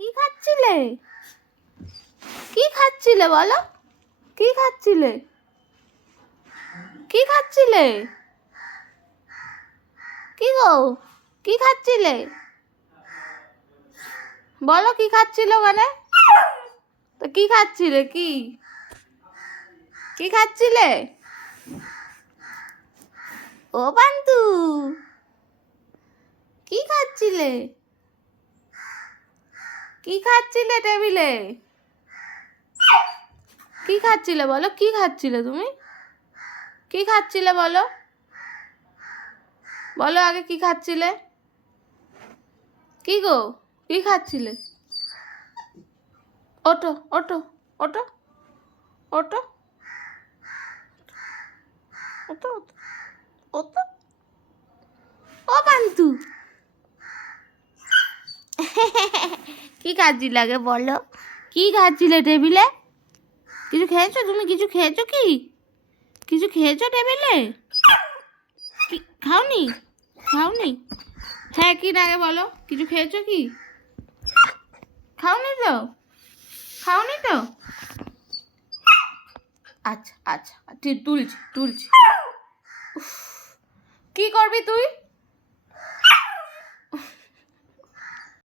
কি খাচ্ছিলে? কি খাচ্ছিলে বলো? কি খাচ্ছিলে? কি খাচ্ছিলে? কি গো, কি খাচ্ছিলে? বলো কি খাচ্ছিল মানে? তো কি খাচ্ছিলে? কি কি খাচ্ছিলে? ও পান্তু, কি খাচ্ছিলে? কি খাচ্ছিলে টেবিলে? কি খাচ্ছিলে বলো? কি খাচ্ছিলে তুমি? কি খাচ্ছিলে বলো? বলো আগে কি খাচ্ছিলে? কি গো, কি খাচ্ছিলে? ওঠো ওঠো ওঠো ওঠো ওঠো ওঠো। ও পান্তু, কি খাচ্ছিলে আগে বলো? কি খাচ্ছিলে টেবিলে? কিছু খেয়েছো তুমি? কিছু খেয়েছো কি? কিছু খেয়েছো টেবিলে? কি খাওনি? খাওনি? হ্যাঁ কি না আগে বলো, কিছু খেয়েছো কি? খাওনি তো? খাওনি তো? আচ্ছা আচ্ছা, তুলছি তুলছি। উফ, কি করবি তুই?